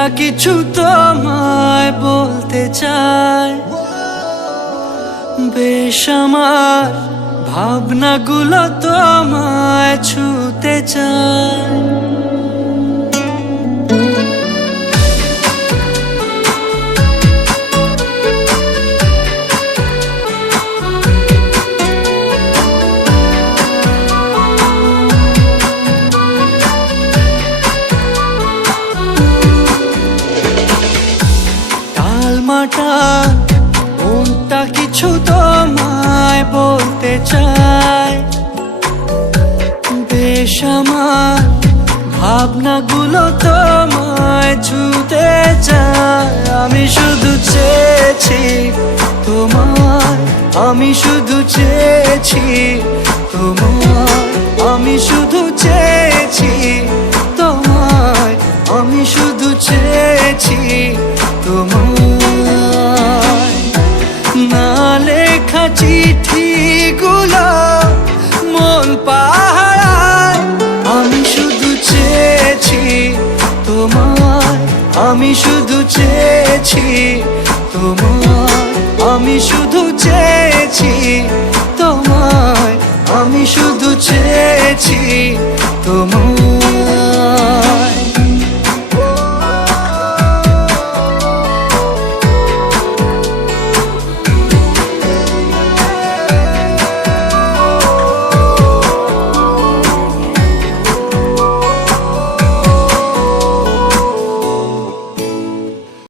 মনটা কিছু তোমায় বলতে চায়, বেশ আমার ভাবনাগুলো তোমায় ছুতে চায়। টালমাটা মনটা কিছু তোমায় বলতে চায়, বেশ আমার ভাবনাগুলো তোমায় ছুতে চায়। আমি শুধু চেয়েছি তোমায়, আমি শুধু চেয়েছি তোমায়, আমি শুধু চেয়েছি তোমায়, আমি শুধু চেয়েছি তোমায়। না লেখা চিঠিগুলো মন পাহারায়, আমি শুধু চেয়েছি তোমায়, আমি শুধু চেয়েছি তোমায়, আমি শুধু